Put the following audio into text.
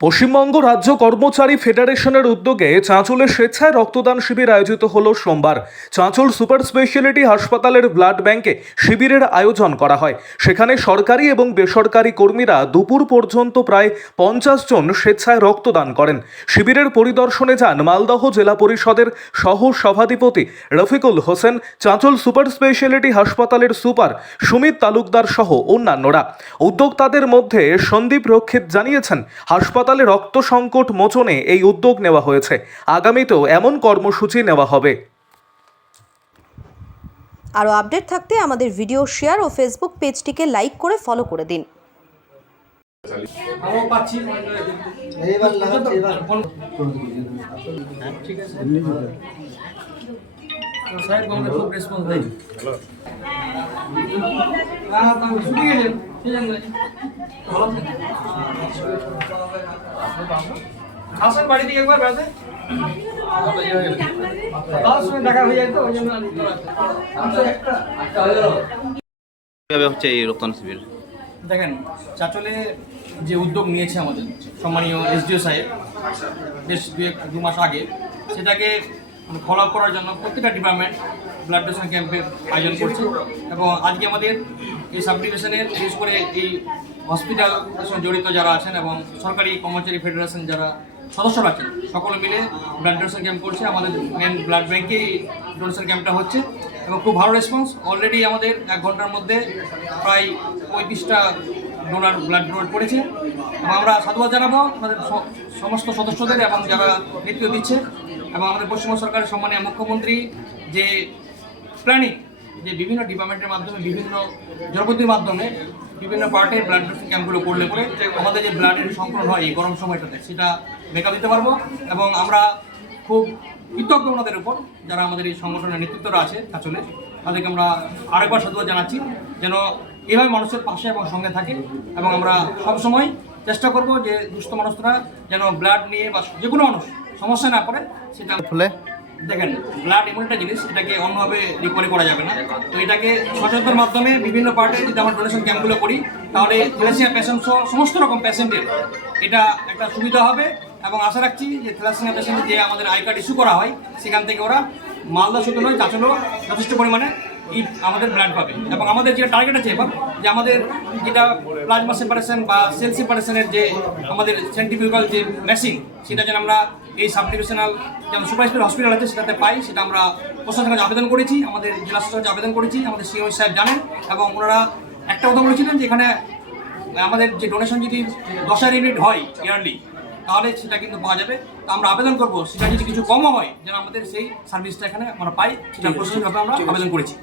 পশ্চিমবঙ্গ রাজ্য কর্মচারী ফেডারেশনের উদ্যোগে চাঁচলে স্বেচ্ছায় রক্তদান শিবির আয়োজিত হলো সোমবার। চাঁচল সুপার স্পেশালিটি হাসপাতালের ব্লাড ব্যাংকে শিবিরের আয়োজন করা হয়। সেখানে সরকারি এবং বেসরকারি কর্মীরা দুপুর পর্যন্ত প্রায় 50 জন স্বেচ্ছায় রক্তদান করেন। শিবিরের পরিদর্শনে যান মালদহ জেলা পরিষদের সহ সভাধিপতি রফিকুল হোসেন, চাঁচল সুপার স্পেশালিটি হাসপাতালের সুপার সুমিত তালুকদার সহ অন্যান্যরা। উদ্যোক্তাদের মধ্যে সন্দীপ রক্ষিত জানিয়েছেন, হাসপাতালে রক্ত সংকট মোচনে এই উদ্যোগ নেওয়া হয়েছে। আগামীতেও এমন কর্মসূচি নেওয়া হবে। আরও আপডেট থাকতে আমাদের ভিডিও শেয়ার ও ফেসবুক পেজটিকে লাইক করে ফলো করে দিন। আসেন বাড়ি থেকে একবার বেড়াতে দেখা হয়ে যায় তো ওই জন্য কিভাবে হচ্ছে এই রক্তদান শিবির? দেখেন, চাঁচলে যে উদ্যোগ নিয়েছে আমাদের সম্মানীয় এসডিও সাহেব বেশ দু মাস আগে, সেটাকে ফলো আপ করার জন্য প্রত্যেকটা ডিপার্টমেন্ট ব্লাড ডোনেশন ক্যাম্পের আয়োজন করছে। এবং আজকে আমাদের এই সাব ডিভিশনের বিশেষ করে এই হসপিটাল জড়িত যারা আছেন এবং সরকারি কর্মচারী ফেডারেশন যারা সদস্যরা আছেন, সকলে মিলে ব্লাড ডোনেশন ক্যাম্প করছে। আমাদের মেন ব্লাড ব্যাংকেই ডোনেশন ক্যাম্পটা হচ্ছে এবং খুব ভালো রেসপন্স। অলরেডি আমাদের 1 ঘন্টার মধ্যে প্রায় 35টা ডোনার ব্লাড ডোনেট করেছে এবং আমরা সাধুবাদ জানাবো আমাদের সমস্ত সদস্যদের এবং যারা নেতৃত্ব দিচ্ছে। এবং আমাদের পশ্চিমবঙ্গ সরকারের সম্মানীয় মুখ্যমন্ত্রী যে প্ল্যানিং, যে বিভিন্ন ডিপার্টমেন্টের মাধ্যমে বিভিন্ন জনপতির মাধ্যমে বিভিন্ন পার্টের ব্লাড ডোনেশন ক্যাম্পগুলো করলে পরে আমাদের যে ব্লাডের সংকলন হয় এই গরম সময়টাতে, সেটা মেকআপ দিতে পারবো। এবং আমরা খুব কৃতজ্ঞ ওনাদের উপর, যারা আমাদের এই সংগঠনের নেতৃত্বরা আছে চাঁচলে, তাদেরকে আমরা আরেকবার সাধুবাদ জানাচ্ছি যেন এভাবে মানুষের পাশে এবং সঙ্গে থাকে। এবং আমরা সবসময় চেষ্টা করব যে দুস্থ মানুষরা যেন ব্লাড নিয়ে বা যে কোনো মানুষ সমস্যা না পড়ে। সেটা ফলে দেখেন, ব্লাড এমন একটা জিনিস, এটাকে অন্যভাবে রিকভারি করা যাবে না। তো এটাকে সচেতনতার মাধ্যমে বিভিন্ন পার্টে যদি আমরা ডোনেশন ক্যাম্পগুলো করি, তাহলে থ্যালাসেমিয়া পেশেন্ট সহ সমস্ত রকম পেশেন্টের এটা একটা সুবিধা হবে। এবং আশা রাখছি যে থ্যালাসেমিয়া পেশেন্টের যে আমাদের আই কার্ড ইস্যু করা হয়, সেখান থেকে ওরা মালদা শুধু নয়, চাঁচলেও যথেষ্ট পরিমাণে আমাদের ব্লাড পাবে। এবং আমাদের যেটা টার্গেট আছে এবার, যে আমাদের যেটা প্লাজমা সেপারেশন বা সেল সেপারেশনের যে আমাদের সেন্ট্রিফিউগাল যে মেশিন, সেটা যেন আমরা এই সাব ডিভিশনাল যেমন সুপার স্পেশালিটি হসপিটাল আছে সেটাতে পাই, সেটা আমরা প্রশাসনের কাছে আবেদন করেছি, আমাদের জেলা শাসকের কাছে আবেদন করেছি। আমাদের সিও সাহেব জানেন এবং ওনারা একটা কথা বলেছিলেন যে এখানে আমাদের যে ডোনেশন যদি 10,000 ইউনিট হয় ইয়ারলি, তাহলে সেটা কিন্তু পাওয়া যাবে। তো আমরা আবেদন করবো সেটা যদি কিছু কমও হয় যেন আমাদের সেই সার্ভিসটা এখানে আমরা পাই, সেটা প্রশাসনিকভাবে আমরা আবেদন করেছি।